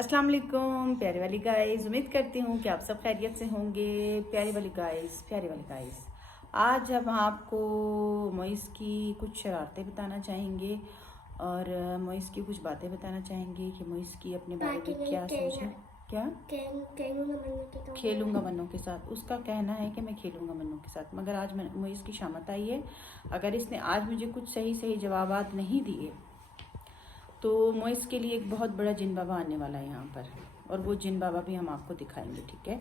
अस्सलाम वालेकुम प्यारे वाली गाइस, उम्मीद करती हूँ कि आप सब खैरियत से होंगे। प्यारे वाली गाइस, आज हम आपको मोइस की कुछ शरारतें बताना चाहेंगे और मोइस की कुछ बातें बताना चाहेंगे कि मोइस की अपने बारे में क्या सोच है। क्या खेलूंगा मन्नों के साथ, उसका कहना है कि मैं खेलूंगा मन्नों के साथ, मगर आज मोइस की शामत आई है। अगर इसने आज मुझे कुछ सही सही जवाबात नहीं दिए तो मोइस के लिए एक बहुत बड़ा जिन बाबा आने वाला है यहाँ पर, और वो जिन बाबा भी हम आपको दिखाएंगे, ठीक है।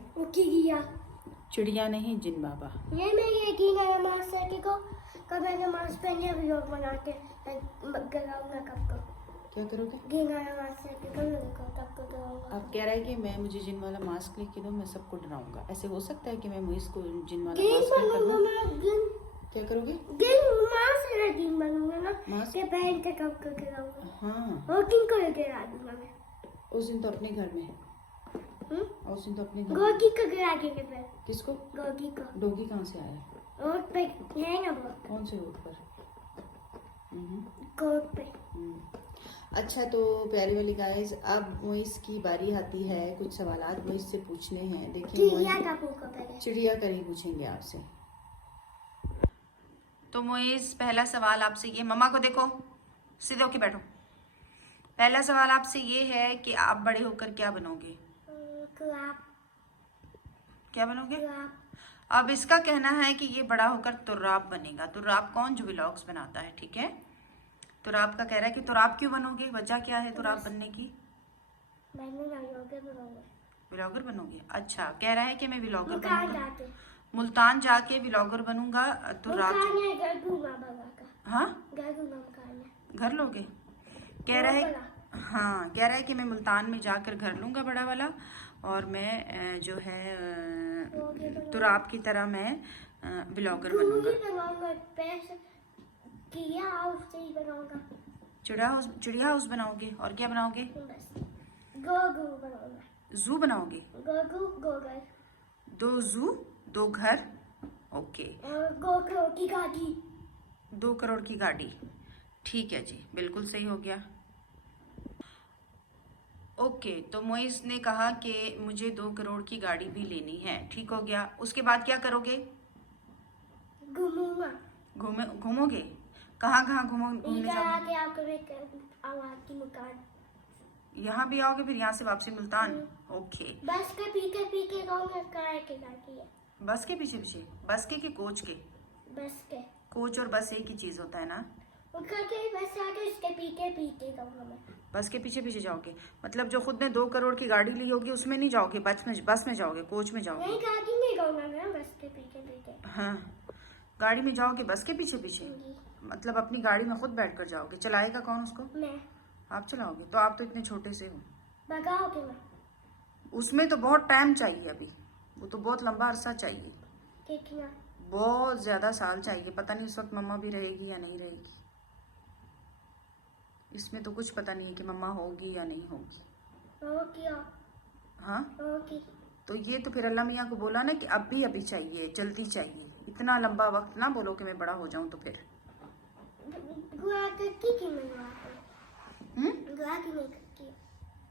चिड़िया नहीं, जिन बाबा। ये मैं ये की नया मास्टर को कब मैंने मास्क पहने व्लॉग बना के कराऊंगा कब को। क्या करोगे? ये नया मास्टर के को तब को कराऊंगा। आप कह रहा है कि मैं मुझे जिन वाला मास्क लेके दो, मैं सबको डराऊंगा। ऐसे हो सकता है कि मैं मोइस को जिन वाला मास्क लेकर दूं? क्या करोगे? दिन बनूंगा ना, मास्क के पहन के कब को कराऊंगा। हाँ, और किन को लेके आ दूंगा मैं उस दिन तो अपने घर में, और उस दिन तो अपने घर में। गोगी को गिरा के फिर किसको? गोगी को। डोगी कहाँ से आया? रोड पे है ना वो। कौन से रोड पर? कोर्ट पे। अच्छा, तो प्यारी वाली गाइस, अब मोइस की बारी आती है। कुछ सवालात मोइस से पूछने हैं। देखिए चिड़िया का नहीं पूछेंगे आपसे। तो मोइस, पहला सवाल आपसे ये, मम्मा को देखो, सीधे होके बैठो। पहला सवाल आपसे ये है कि आप बड़े होकर क्या बनोगे? क्या बनोगे? अब इसका कहना है कि ये बड़ा होकर तुर्राब बनेगा। तुर्राब कौन? जो व्लॉग्स बनाता है, ठीक है। तुर्राब का कह रहा है कि तुर्राब क्यों बनोगे? वजह क्या है तुर्राब बनने की? व्लॉगर बनोगे? अच्छा, कह रहा है कि मैं व्लॉगर बनूंगा, मुल्तान जाके व्लॉगर बनूंगा। तुर्राब हाँ, घर लोगे? कह रहा है, हाँ, कह रहा है कि मैं मुल्तान में जाकर घर लूंगा बड़ा वाला, और मैं जो है तुराब की तरह मैं व्लॉगर बनूंगा। चिड़िया हाउस बनाओगे? और क्या बनाओगे? जू बनाओगे? दो जू, दो घर, ओके। 2 करोड़ की गाड़ी, ठीक है जी, बिल्कुल सही हो गया। ओके, तो मोइस ने कहा कि मुझे 2 करोड़ की गाड़ी भी लेनी है, ठीक हो गया। उसके बाद क्या करोगे? घूमोगे? कहाँ कहाँ घूमने जाओगे? यहाँ भी आओगे, फिर यहाँ से वापसी मुल्तान, ओके। बस के पीछे पीछे बस के पीछे पीछे? बस के कि कोच के? बस के। कोच और बस एक ही चीज होता है ना। बस के पीछे पीछे जाओगे, मतलब जो खुद ने 2 करोड़ की गाड़ी ली होगी उसमें नहीं जाओगे, बस में जाओगे, कोच में जाओगे? नहीं, गाड़ी में जाऊंगा मैं, बस के पीछे पीछे। हाँ, गाड़ी में जाओगे बस के पीछे पीछे, मतलब अपनी गाड़ी में खुद बैठकर जाओगे। चलाएगा कौन उसको? मैं। आप चलाओगे? तो आप तो इतने छोटे से हो। भगाओगे मैं? उसमें तो बहुत टाइम चाहिए अभी, वो तो बहुत लंबा अरसा चाहिए। कितना? बहुत ज्यादा साल चाहिए। पता नहीं उस वक्त मम्मा भी रहेगी या नहीं रहेगी। इसमें तो कुछ पता नहीं है कि मम्मा होगी या नहीं होगी। हाँ, तो ये तो फिर अल्लाह मियाँ को बोला ना कि अभी चाहिए, जल्दी चाहिए। इतना लंबा वक्त ना बोलो कि मैं बड़ा हो जाऊं तो फिर।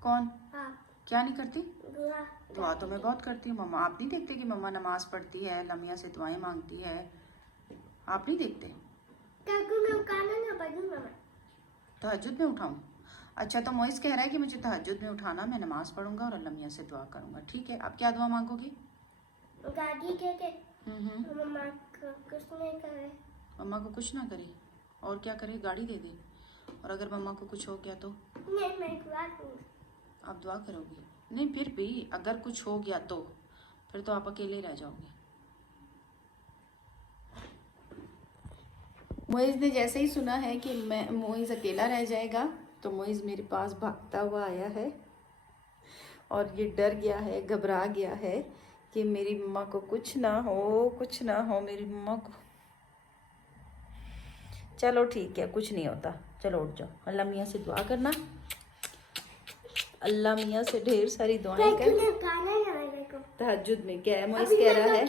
कौन? क्या नहीं करती? दुआ तो मैं बहुत करती हूँ मम्मा। आप नहीं देखते कि मम्मा नमाज पढ़ती है, अल्लाह मियाँ से दुआएं मांगती है? आप नहीं देखते? तहज्जुद में उठाऊं? अच्छा, तो मोइस कह रहा है कि मुझे तहज्जुद में उठाना, मैं नमाज पढ़ूंगा और अल्लाह मियाँ से दुआ करूंगा, ठीक है। अब क्या दुआ मांगोगी? मम्मा को कुछ ना करे, और क्या करे? गाड़ी दे दे। और अगर मम्मा को कुछ हो गया तो? आप दुआ करोगी? नहीं, फिर भी अगर कुछ हो गया तो फिर तो आप अकेले रह जाओगे। मोइस ने जैसे ही सुना है कि मैं मोइस अकेला रह जाएगा, तो मोइस मेरे पास भागता हुआ आया है और ये डर गया है, घबरा गया है कि मेरी मम्मा को कुछ ना हो मेरी मम्मा को। चलो ठीक है, कुछ नहीं होता, चलो उठ जाओ। अल्लाह मियाँ से दुआ करना, अल्लाह मियाँ से ढेर सारी दुआएं कर। तहज्जुद में क्या है मोइस कह रहा है,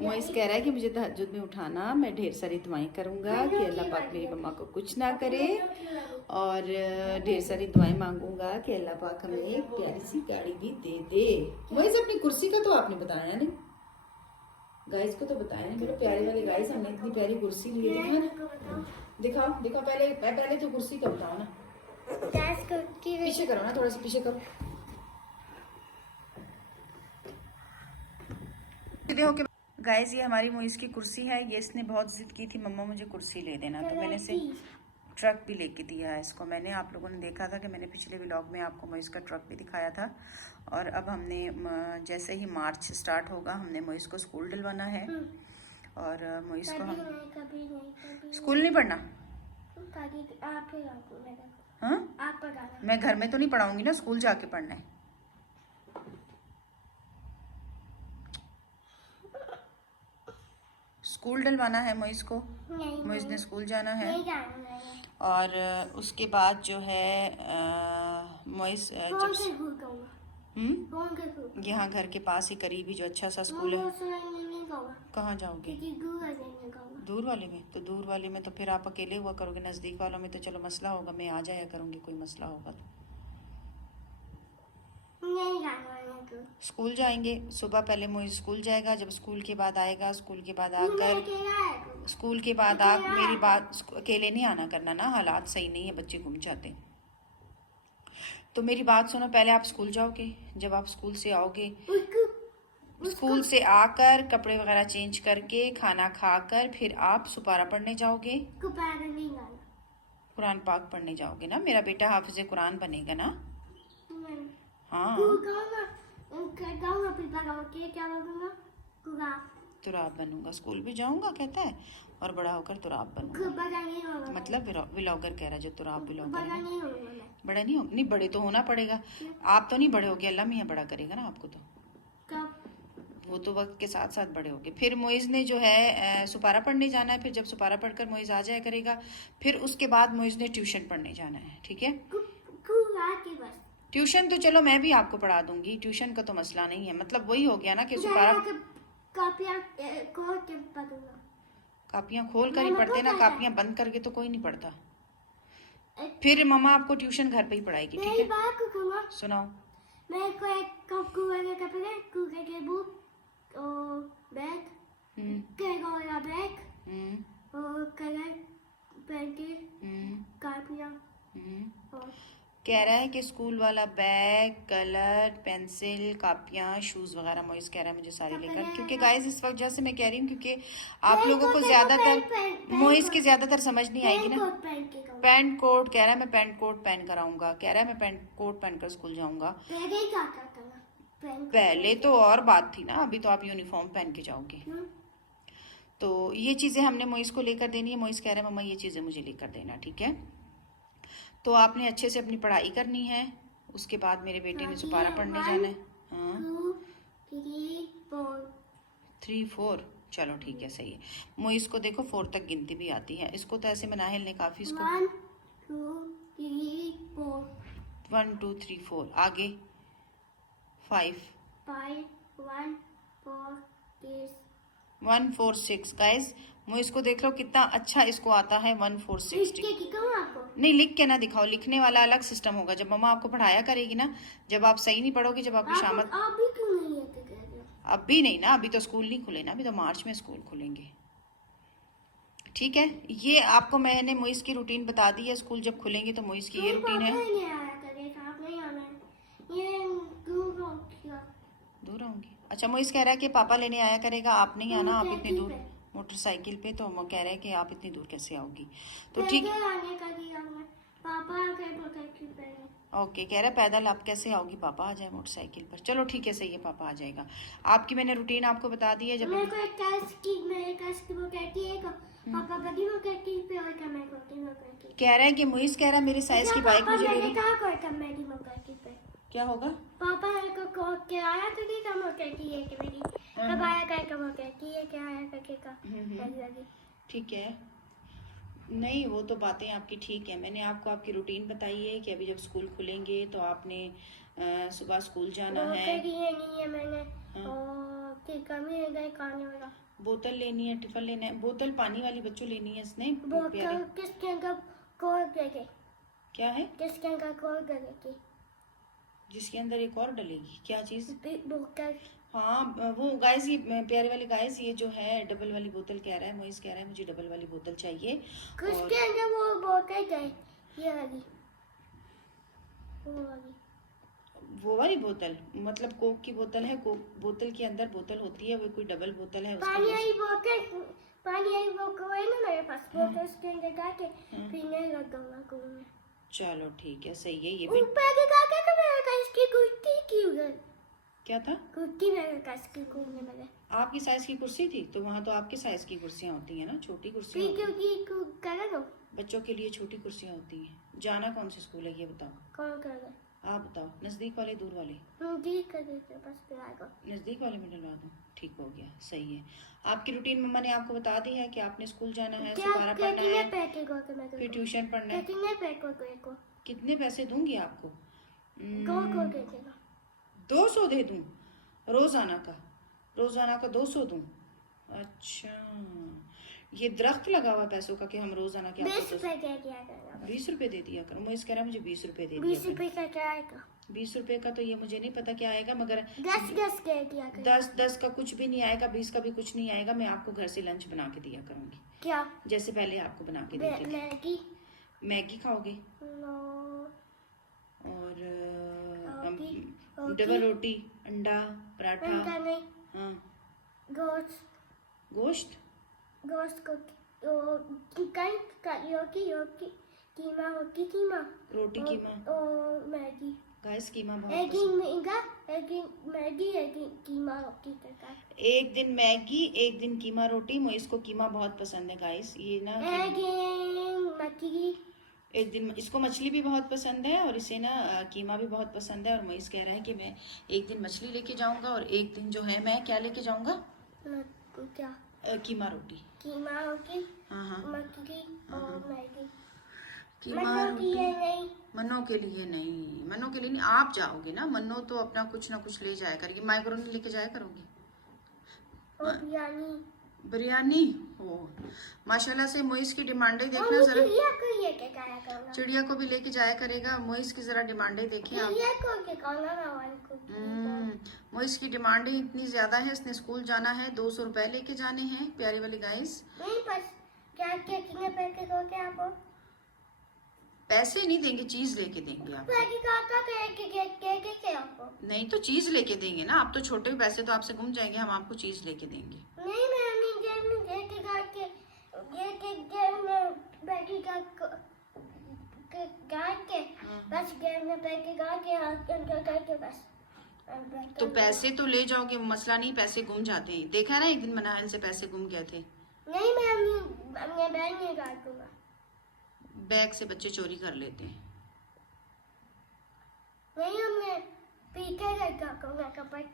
मोइस कह रहा है कि मुझे तहज्जुद में उठाना, मैं ढेर सारी दुआएं करूंगा कि अल्लाह पाक मेरी मम्मा को कुछ ना करे, और ढेर सारी दुआएं मांगूंगा कि अल्लाह पाक हमें एक प्यारी सी गाड़ी भी दे दे। मोइस अपनी कुर्सी का तो आपने बताया नहीं, गाइस को तो बताया नहीं मेरे प्यारे वाले गाइस, हमने इतनी प्यारी कुर्सी ली है। दिखाओ दिखाओ, पहले तो कुर्सी का बताओ ना, पीछे करो ना, थोड़ा सा पीछे करो। देखो गाइस, ये हमारी मोइस की कुर्सी है, ये इसने बहुत जिद की थी मम्मा मुझे कुर्सी ले देना, तो मैंने इसे ट्रक भी लेके दिया है इसको। मैंने, आप लोगों ने देखा था कि मैंने पिछले व्लॉग में आपको मोइस का ट्रक भी दिखाया था। और अब हमने जैसे ही मार्च स्टार्ट होगा हमने मोइस को स्कूल डलवाना है, और मोइस को हम स्कूल नहीं पढ़ना। हाँ, मैं घर में तो नहीं पढ़ाऊंगी ना, स्कूल जाके पढ़ना है। स्कूल डलवाना है मोइस को, मोइस ने स्कूल जाना है। और उसके बाद जो है मोइस यहाँ घर के पास ही करीब ही जो अच्छा सा स्कूल है। कहाँ जाओगे? दूर वाले में? तो दूर वाले में तो फिर आप अकेले हुआ करोगे, नजदीक वालों में तो चलो मसला होगा, मैं आ जाया करूँगी, कोई मसला होगा तो। स्कूल जाएंगे सुबह, पहले मोइस स्कूल जाएगा, जब स्कूल के बाद आएगा, स्कूल के बाद आकर मेरी बात, अकेले नहीं आना करना ना, हालात सही नहीं है, बच्चे घूम जाते हैं। तो मेरी बात सुनो, पहले आप स्कूल जाओगे, जब आप स्कूल से आओगे, स्कूल से आकर कपड़े वगैरह चेंज करके खाना खाकर फिर आप सुपारा पढ़ने जाओगे, कुरान पाक पढ़ने जाओगे ना, मेरा बेटा हाफिज़े कुरान बनेगा ना। हाँ, तुराब बनूंगा, स्कूल भी जाऊंगा कहता है, और बड़ा होकर तुराब बनूंगा, मतलब व्लॉगर कह रहा है, जो तुराब व्लॉगर है। बड़ा नहीं हो, नहीं बड़े तो होना पड़ेगा, आप तो नहीं बड़े होगे, अल्लाह मियां बड़ा करेगा ना आपको, तो वो तो वक्त के साथ साथ बड़े होगे। फिर मोइस ने जो है सुपारा पढ़ने जाना है, फिर जब सुपारा पढ़कर मोइस आ जाया करेगा, फिर उसके बाद मोइस ने ट्यूशन पढ़ने जाना है, ठीक है। ट्यूशन तो चलो मैं भी आपको पढ़ा दूंगी, ट्यूशन का तो मसला नहीं है, मतलब वही हो गया ना कि सुपारा कापियां खोल कर ही पढ़ते ना, कापियां बंद करके तो कोई नहीं पढ़ता। फिर मम्मा आपको ट्यूशन घर पे ही पढ़ाएगी, ठीक है। सुनाओ। कह रहा है कि स्कूल वाला बैग, कलर, पेंसिल, कापियाँ, शूज़ वगैरह मोइस कह रहा है मुझे सारे लेकर, क्योंकि गाइस इस वक्त जैसे मैं कह रही हूँ, क्योंकि आप लोगों को ज़्यादातर मोइस की ज़्यादातर समझ नहीं आएगी ना। पैंट कोट कह रहा है, मैं पैंट कोट पहन कर आऊँगा, कह रहा है मैं पैंट कोट पहन कर स्कूल जाऊँगा। पहले तो और बात थी ना, अभी तो आप यूनिफॉर्म पहन के जाओगे। तो ये चीज़ें हमने मोइस को लेकर देनी है, मोइस कह रहा है मम्मा ये चीज़ें मुझे लेकर देना, ठीक है। तो आपने अच्छे से अपनी पढ़ाई करनी है, उसके बाद मेरे बेटे ने सुपारा पढ़ने जाना है। हाँ, 3 4, चलो ठीक है, सही है। मोइस को देखो 4 तक गिनती भी आती है, इसको तो ऐसे मनाहिल ने काफ़ी इसको 1 2 3 4, आगे 5 1 4 6। गाइस मोइस को देख लो कितना अच्छा इसको आता है 1 4 6। नहीं लिख के ना दिखाओ, लिखने वाला अलग सिस्टम होगा, जब मम्मा आपको पढ़ाया करेगी ना, जब आप सही नहीं पढ़ोगे, जब आपकी शामत। अभी नहीं ना, अभी तो स्कूल नहीं खुले ना, अभी तो मार्च में स्कूल खुलेंगे, ठीक है। ये आपको मैंने मोइस की रूटीन बता दी है, स्कूल जब खुलेंगे तो मोइस की ये रूटीन है। दूर आऊंगी? अच्छा, मोइस कह रहा है कि पापा लेने आया करेगा, आप नहीं आना, आप इतनी दूर मोटरसाइकिल पे, तो वो कह रहे हैं कि आप इतनी दूर कैसे आओगी, तो ठीक है। ओके, कह रहा है पैदल आप कैसे आओगी, पापा आ जाए मोटरसाइकिल पर, चलो ठीक है, सही है, पापा आ जाएगा। आपकी मैंने रूटीन आपको बता दी है। जब कह रहा है कि मोइस कह रहा है मेरे साइज की बाइक मुझे ले ली, क्या होगा पापा को क्या आया करेगा मोटरसाइकिल लेके, मेरी कब आया करेगा मोटरसाइकिल लेके आया करेगा, ठीक है। नहीं, वो तो बातें आपकी ठीक है। मैंने आपको आपकी रूटीन बताई है कि अभी जब स्कूल खुलेंगे तो आपने सुबह स्कूल जाना वो है। करी है नहीं है मैंने। हाँ। और की कमी है गई खाने वाला। बोतल लेनी है, टिफिन लेना है। बोतल पानी वाली बच्चों लेनी है इसने प्यारे। बोतल किसके अंदर कोर गए? क्या है? किसके अंदर कोर गए? जिसके अंदर एक और डलेगी। क्या चीज? बोतल। हाँ वो गाइस, ये प्यारे वाले गाइस, ये जो है डबल वाली बोतल कह रहा है, मोइस कह रहा है मुझे डबल वाली बोतल चाहिए। किसके अंदर वो बोतल गए? ये वाली, वो वाली बोतल मतलब कोक की बोतल है। कोक बोतल के अंदर बोतल होती है, वो कोई डबल बोतल है। पानी वाली बोतल, पानी वाली बोतल है ना मेरे पास। बोतल उसके अंदर डाल के पीने लगा। चलो ठीक है, सही है। ये भी ऊपर के काके तो मेरे का इसकी कुर्सी की उधर। क्या था? कुर्सी मेरे का इसकी घूमने में। आपकी साइज की कुर्सी थी तो वहाँ तो आपके साइज की कुर्सियाँ होती हैं ना, छोटी कुर्सियाँ क्योंकि करा दो। बच्चों के लिए छोटी कुर्सियाँ होती हैं। जाना कौन से स्कूल है ये बताओ? कौन कर रहा? आप बताओ, नजदीक वाले दूर वाले? ठीक कर देते बस फिर नजदीक वाले में डलवा दूँ? ठीक हो गया, सही है। आपकी रूटीन मम्मा ने आपको बता दी है कि आपने स्कूल जाना है, सुबह पढ़ना है, फिर ट्यूशन पढ़ना है। कितने पैसे दूंगी आपको? 200 दे दूं रोजाना का? रोजाना का 200 दूं? अच्छा, ये दरख्त लगा हुआ पैसों का कि हम रोजाना क्या 20 रुपए दे दिया करो। मैं इस कह रहा मुझे 20 रुपए दे दिया। 20 रुपए का क्या आएगा? 20 रुपए का तो ये मुझे नहीं पता क्या आएगा, मगर 10 10 का कुछ भी नहीं आएगा, 20 का भी कुछ नहीं आएगा। मैं आपको घर से लंच बना के दिया करूंगी। क्या? जैसे पहले आपको बना के देती थी। मैगी खाओगे? और डबल रोटी, अंडा, पराठा। हाँ, गोश्त रोटी, कीमा। मैगी। गाइस कीमा बहुत एक दिन मैगी, एक दिन कीमा रोटी। मुझे इसको कीमा बहुत पसंद है गाइस। ये ना एक दिन इसको मछली भी बहुत पसंद है और इसे ना कीमा भी बहुत पसंद है। और मोइस कह रहा है कि मैं एक दिन मछली लेके जाऊंगा और एक दिन जो है मैं क्या लेके जाऊंगा? क्या? कीमा रोटी। हाँ हाँ, मछली और मैगी। कीमा रोटी मन्नो के लिए नहीं, मन्नो के लिए नहीं। आप जाओगे ना, मन्नो तो अपना कुछ ना कुछ ले जाया करेगी। माइक्रोनी लेके जाया करोगी? और बिरयानी हो। माशाल्लाह से मोइस की डिमांडें देखना जरा। चिड़िया को भी लेके जाया करेगा। मोइस की जरा डिमांडें देखें आप। मोइस की डिमांडें इतनी ज्यादा है। इसने स्कूल जाना है, 200 रुपए लेके जाने हैं प्यारे वाले गाइस। पैसे नहीं देंगे, चीज लेके देंगे आपको। नहीं तो चीज लेके देंगे ना। आप तो छोटे पैसे तो आपसे गुम जाएंगे, हम आपको चीज लेके देंगे। नहीं मैं तो पैसे तो ले जाओगे, मसला नहीं। पैसे गुम जाते हैं, देखा है ना, एक दिन मनाहल से पैसे गुम गए थे। नहीं मैं अपने बैग नहीं काटूंगा। बैग से बच्चे चोरी कर लेते हैं। नहीं हमने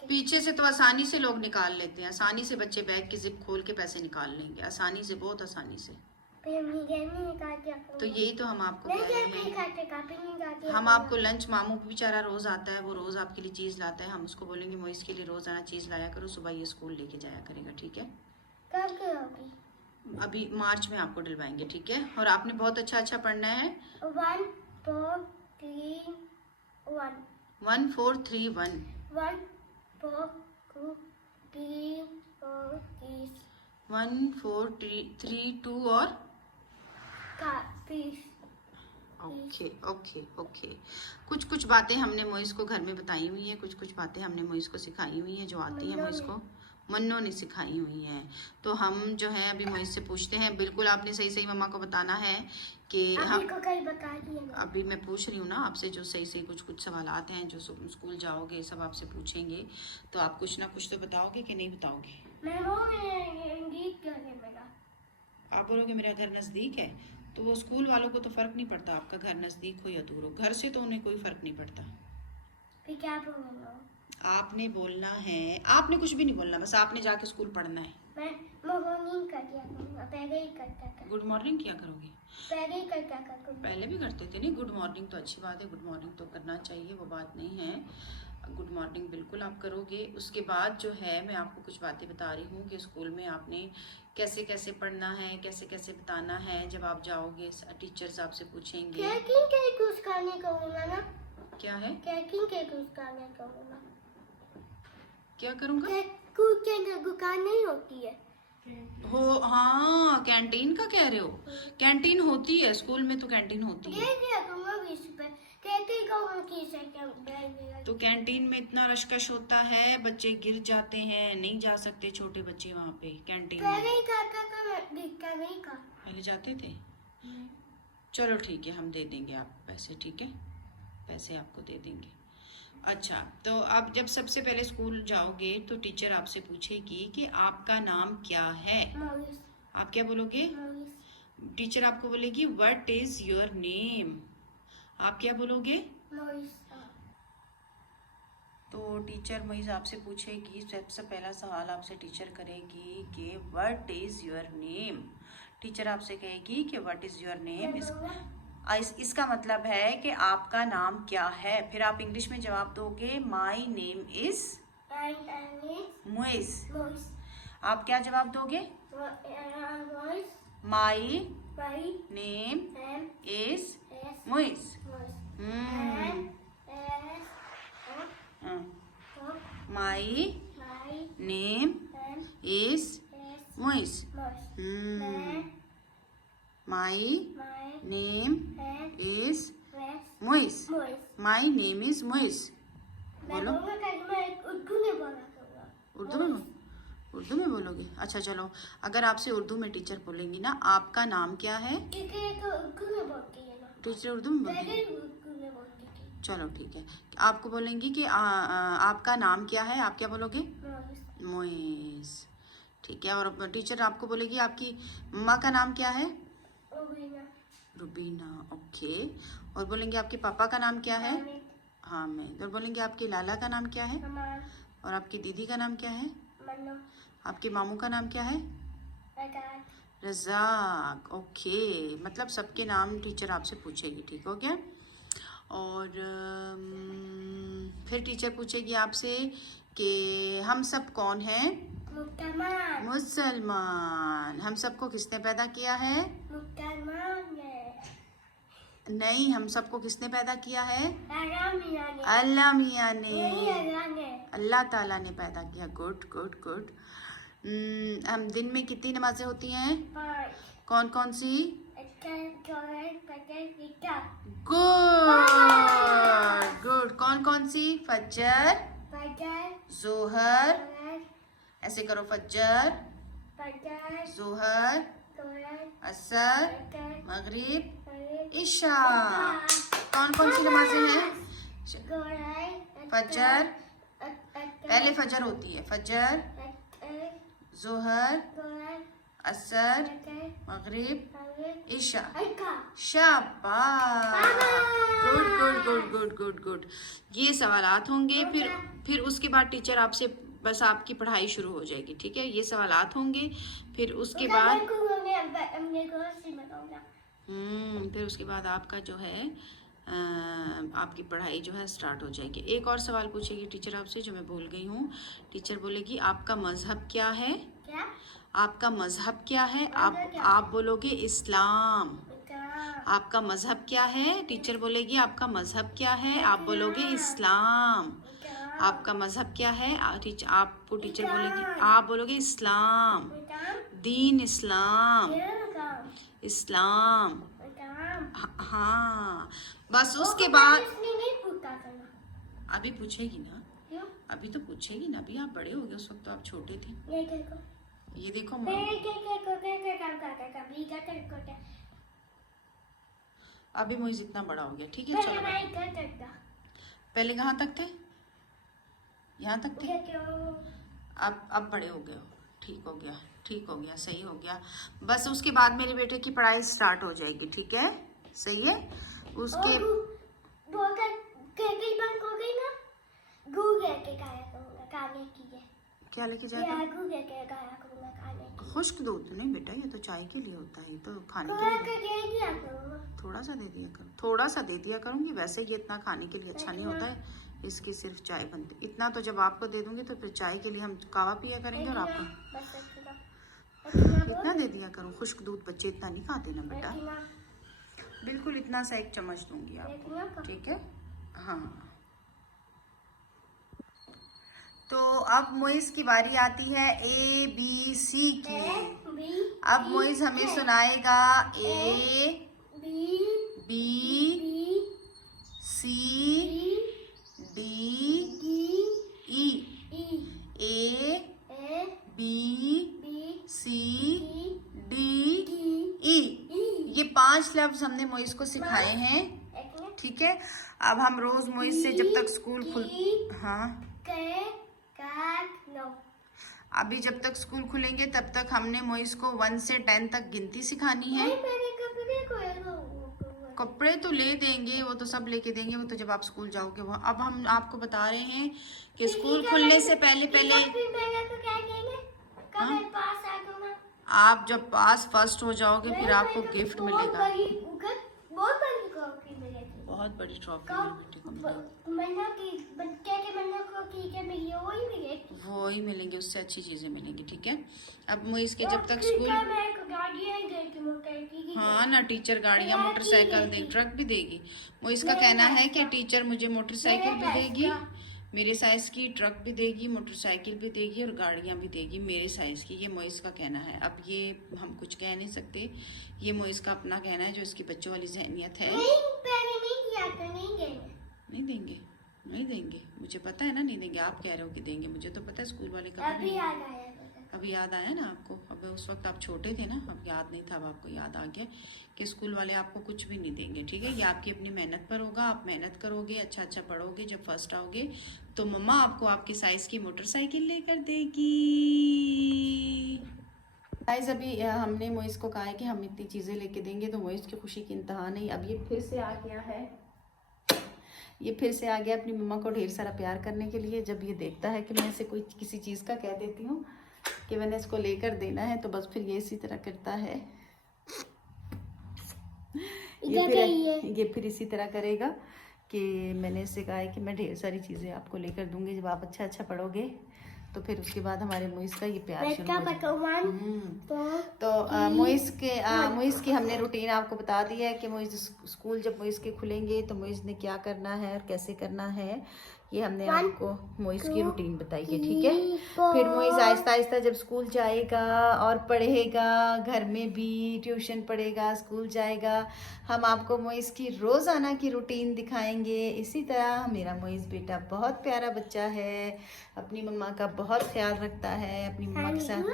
पीछे से तो आसानी से लोग निकाल लेते हैं। आसानी से बच्चे बैग की जिप खोल के पैसे निकाल लेंगे, आसानी से, बहुत आसानी से। तो यही तो हम आपको कह रहे हैं। हम आपको लंच, मामू बेचारा रोज आता है, वो रोज आपके लिए चीज लाता है। हम उसको बोलेंगे मोइस के लिए रोजाना चीज लाया करो, सुबह ये स्कूल लेके जाया करेगा, ठीक है? अभी मार्च में आपको डलवाएंगे, ठीक है? और आपने बहुत अच्छा पढ़ना है। 1 4 3 1 1 4 3 1 1 4 3 4 1 4 3 2 और ओके ओके ओके। कुछ बातें हमने मोइस को घर में बताई हुई हैं, कुछ बातें हमने मोइस को सिखाई हुई हैं जो आती हैं मोइस को। मन्नो ने सिखाई हुई हैं। तो हम जो है अभी मोइस से पूछते हैं। बिल्कुल आपने सही मम्मा को बताना है कि हम अभी मैं पूछ रही हूँ ना आपसे, जो सही कुछ सवालात हैं जो स्कूल जाओगे सब आपसे पूछेंगे, तो आप कुछ ना कुछ तो बताओगे कि नहीं बताओगे? आप बोलोगे मेरा घर नजदीक है, तो वो स्कूल वालों को तो फर्क नहीं पड़ता आपका घर नजदीक हो या दूर हो। घर से तो उन्हें कोई फर्क नहीं पड़ता। फिर क्या बोलना? आपने बोलना है, आपने कुछ भी नहीं बोलना, बस आपने जाके स्कूल पढ़ना है। मैं मॉर्निंग कर दिया करूँगा, पहले ही कर। गुड मॉर्निंग क्या करोगे? पहले ही कर। पहले भी करते थे। नहीं, गुड मॉर्निंग तो अच्छी बात है, गुड मॉर्निंग तो करना चाहिए, वो बात नहीं है। गुड मॉर्निंग बिल्कुल आप करोगे। उसके बाद जो है मैं आपको कुछ बातें बता रही हूँ कि स्कूल में आपने कैसे कैसे पढ़ना है, कैसे कैसे बताना है। जब आप जाओगे टीचर्स आपसे पूछेंगे कुछ करने का होगा ना। क्या है? कुछ करने का होगा। क्या करूँगा? दुकान नहीं होती है हो, हाँ कैंटीन का कह रहे हो? कैंटीन होती है स्कूल में, तो कैंटीन होती है। तो कैंटीन में इतना रशकश होता है, बच्चे गिर जाते हैं, नहीं जा सकते छोटे बच्चे वहाँ पे कैंटीन में। पहले जाते थे। चलो ठीक है, हम दे देंगे आपको पैसे, ठीक है, पैसे आपको दे देंगे। अच्छा, तो आप जब सबसे पहले स्कूल जाओगे तो टीचर आपसे पूछेगी कि आपका नाम क्या है। आप क्या बोलोगे? टीचर आपको बोलेगी व्हाट इज योर नेम। आप क्या बोलोगे? तो टीचर मोइज आपसे पूछेगी, सबसे पहला सवाल आपसे टीचर करेगी कि what is your name. Teacher आपसे कहेगी कि व्हाट इज योर नेम। इसका मतलब है कि आपका नाम क्या है। फिर आप इंग्लिश में जवाब दोगे माई नेम इज मोइज। आप क्या जवाब दोगे? My name is Moiz. My name is Moiz. My name is Moiz. My name is Moiz. बोलो। उर्दू में बोलोगे? अच्छा चलो, अगर आपसे उर्दू में टीचर बोलेंगी ना आपका नाम क्या है, टीचर उर्दू में बोलेंगी। चलो ठीक है, आपको बोलेंगी कि आपका नाम क्या है, आप क्या बोलोगे? मोइज। ठीक है, और टीचर आपको बोलेगी आपकी मम्मा का नाम क्या है? रुबीना। ओके, और बोलेंगे आपके पापा का नाम क्या है? हामिद। और बोलेंगे आपके लाला का नाम क्या है? और आपकी दीदी का नाम क्या है? आपके मामू का नाम क्या है? रज़ाक। ओके, मतलब सबके नाम टीचर आपसे पूछेगी, ठीक हो गया। और फिर टीचर पूछेगी आपसे कि हम सब कौन हैं? मुसलमान। हम सबको किसने पैदा किया है? नहीं, हम सबको किसने पैदा किया है? अल्लाह मियाँ ने, अल्लाह ताला ने पैदा किया। Good good good. हम दिन में कितनी नमाजें होती हैं? कौन कौन सी? Good good. कौन कौन सी? फजर, जोहर, ऐसे करो, फजर, जोहर, असर, मगरिब, इशा। कौन कौन सी नमाजें हैं? फजर, पहले फजर होती है, फजर, जोहर, असर, मगरिब, इशा। शाबाश, good good good good good good. ये सवालात होंगे, फिर उसके बाद टीचर आपसे बस आपकी पढ़ाई शुरू हो जाएगी, ठीक है। ये सवालात होंगे, फिर उसके बाद फिर उसके बाद आपका जो है आपकी पढ़ाई जो है स्टार्ट हो जाएगी। एक और सवाल पूछेगी टीचर आपसे जो मैं भूल गई हूँ। टीचर बोलेगी आपका मजहब क्या है? क्या? आपका मजहब क्या है? आप बोलोगे इस्लाम। आपका मजहब क्या है? टीचर बोलेगी आपका मजहब क्या है? आप बोलोगे इस्लाम। आपका मजहब क्या है? आपको टीचर बोलेगी, आप बोलोगे इस्लाम। दीन इस्लाम, इस्लाम। हाँ, बस उसके बाद अभी पूछेगी ना, अभी तो पूछेगी ना, अभी आप बड़े हो गए, उस वक्त तो आप छोटे थे। ये देखो अभी मुझे इतना बड़ा हो गया, ठीक है। चलो, पहले कहाँ तक थे? यहाँ तक थे। अब बड़े हो गए हो, ठीक हो गया, ठीक हो गया, सही हो गया। बस उसके बाद मेरे बेटे की पढ़ाई स्टार्ट हो जाएगी, ठीक है, सही है। उसके क्या लेके ये जाएगा? आगू लेके गया करूँगा खाने के लिए। खुश्क दूध नहीं बेटा, ये तो चाय के लिए होता है, ये तो खाने थोड़ा के लिए। के दे दिया करूँगा। थोड़ा सा दे दिया करूँ, थोड़ा सा दे दिया करूँगी, वैसे ये इतना खाने के लिए अच्छा नहीं होता है, इसकी सिर्फ चाय बनती। इतना तो जब आपको दे दूंगी तो फिर चाय के लिए हम कावा पिया करेंगे और आपको बस इतना इतना दे दिया करूँ। खुश्क दूध बच्चे इतना नहीं खाते ना बेटा, इतना बिल्कुल इतना सा 1 चम्मच दूंगी आपको, इतना ठीक है? हाँ, तो अब मोइस की बारी आती है ABC की। अब मोइस हमें सुनाएगा A B C D E। A B C D E, ये 5 लफ्ज हमने मोइस को सिखाए हैं, ठीक है? अब हम रोज मोइस से जब तक स्कूल खुल हाँ अभी जब तक स्कूल खुलेंगे तब तक हमने मोइस को 1 से 10 तक गिनती सिखानी है। कपड़े तो ले देंगे, वो तो सब लेके देंगे, वो तो जब आप स्कूल जाओगे वो। अब हम आपको बता रहे हैं कि स्कूल खुलने से पहले हाँ? आप जब पास फर्स्ट हो जाओगे फिर आपको गिफ्ट मिलेगा, बहुत बड़ी ट्रॉफी बेटे को मिलेगी, वो ही मिलेंगे, उससे अच्छी चीजें मिलेंगी, ठीक है? अब मोइस के जब तक स्कूल हाँ ना, टीचर गाड़ियाँ मोटरसाइकिल देगी, ट्रक भी देगी। मोइस का कहना है कि टीचर मुझे मोटरसाइकिल भी देगी मेरे साइज की, ट्रक भी देगी, मोटरसाइकिल भी देगी और गाड़ियाँ भी देगी मेरे साइज की, ये मोइस का कहना है। अब ये हम कुछ कह नहीं सकते, ये मोइस का अपना कहना है, जो इसकी बच्चों वाली जहनियत है। नहीं देंगे, नहीं देंगे, मुझे पता है ना नहीं देंगे। आप कह रहे हो कि देंगे, मुझे तो पता है स्कूल वाले कभी नहीं। अभी याद आया ना आपको, अब उस वक्त आप छोटे थे ना, अब याद नहीं था, अब आपको याद आ गया कि स्कूल वाले आपको कुछ भी नहीं देंगे, ठीक है? ये आपकी अपनी मेहनत पर होगा, आप मेहनत करोगे, अच्छा अच्छा पढ़ोगे, जब फर्स्ट आओगे तो मम्मा आपको आपके साइज की मोटरसाइकिल लेकर देगी। गाइस अभी हमने मोइस को कहा है कि हम इतनी चीज़ें लेके देंगे, तो मोइस की खुशी की इंतहा नहीं। अब ये फिर से आ गया है, ये फिर से आ गया अपनी मम्मा को ढेर सारा प्यार करने के लिए। जब ये देखता है कि मैं इसे कोई किसी चीज़ का कह देती हूँ कि मैंने इसको लेकर देना है, तो बस फिर ये इसी तरह करता है, ये फिर इसी तरह करेगा कि मैंने इससे कहा है कि मैं ढेर सारी चीज़ें आपको लेकर दूंगी, जब आप अच्छा अच्छा पढ़ोगे तो फिर उसके बाद हमारे मोइस का ये प्यार शुरू हो जाएगा। तो मोइस की हमने रूटीन आपको बता दिया है कि मोइस स्कूल जब मोइस के खुलेंगे तो मोइस ने क्या करना है और कैसे करना है, ये हमने आपको मोइस की रूटीन बताई है, ठीक है? फिर मोइस आहिस्ता आहिस्ता जब स्कूल जाएगा और पढ़ेगा, घर में भी ट्यूशन पढ़ेगा, स्कूल जाएगा, हम आपको मोइस की रोज़ाना की रूटीन दिखाएंगे। इसी तरह मेरा मोइस बेटा बहुत प्यारा बच्चा है, अपनी मम्मा का बहुत ख्याल रखता है, अपनी मम्मा के साथ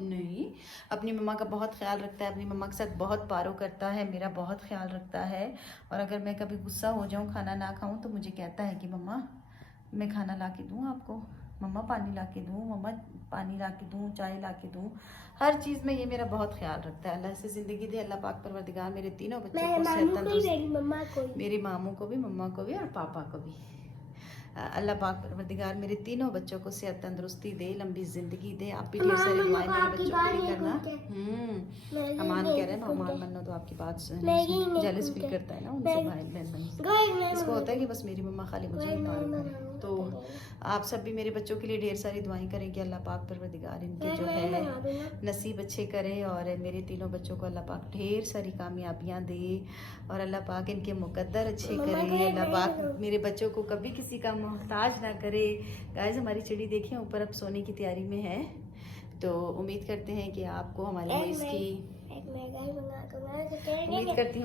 नहीं, अपनी मम्मा का बहुत ख्याल रखता है, अपनी मम्मा के साथ बहुत पारो करता है, मेरा बहुत ख्याल रखता है। और अगर मैं कभी गुस्सा हो जाऊँ, खाना ना खाऊँ, तो मुझे कहता है कि मम्मा मैं खाना ला के दूँ आपको, मम्मा पानी ला के दूँ, मम्मा पानी ला के दूँ, चाय ला के दूँ, हर चीज़ में ये मेरा बहुत ख्याल रखता है। अल्लाह से ज़िंदगी दे अल्लाह पाक परवरदिगार मेरे तीनों बच्चों को सेहत तंदुरुस्ती, मेरी मामू को भी, मम्मा को भी और पापा को भी। अल्लाह पाक परवरदिगार मेरे तीनों बच्चों को सेहत तंदुरुस्ती दे, लंबी ज़िंदगी दे। आप भी ढेर सारी दुआएं मेरे बच्चों के लिए करना। अमान कह रहे हैं ना, अमान बनना तो आपकी बात जेलस फील करता है ना उनसे, भाई बहन इसको होता है कि बस मेरी मम्मा खाली मुझे ही पार करे। तो आप सब भी मेरे बच्चों के लिए ढेर सारी दुआएं करें कि अल्लाह पाक परवरदिगार इनके जो है नसीब अच्छे करे, और मेरे तीनों बच्चों को अल्लाह पाक ढेर सारी कामयाबियाँ दे, और अल्लाह पाक इनके मुकद्दर अच्छे करे, अल्लाह पाक मेरे बच्चों को कभी किसी का मोहताज ना करे। गाइस हमारी चिड़ी देखिए ऊपर अब सोने की तैयारी में है, तो उम्मीद करते हैं कि आपको हमारे मोइस की उम्मीद करती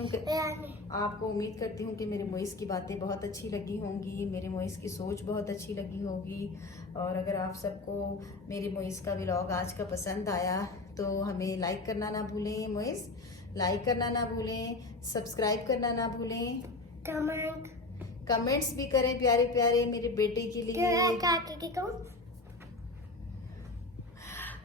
हूँ कि मेरे मोइस की बातें बहुत अच्छी लगी होंगी, मेरे मोइस की सोच बहुत अच्छी लगी होगी। और अगर आप सबको मेरी मोइस का व्लॉग आज का पसंद आया तो हमें लाइक करना ना भूलें, मोइस लाइक करना ना भूलें, सब्सक्राइब करना ना भूलें, कमेंट्स भी करें प्यारे प्यारे मेरे बेटे के लिए।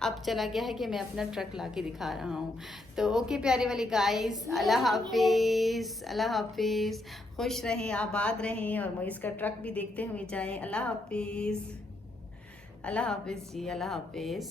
अब चला गया है कि मैं अपना ट्रक ला के दिखा रहा हूँ। तो ओके प्यारे वाले गाइस, अल्लाह हाफिज़, अल्लाह हाफिज़, खुश रहें, आबाद रहें, और मोइस का ट्रक भी देखते हुए जाएं। अल्लाह हाफिज़। अल्लाह हाफिज जी, अल्लाह हाफिज।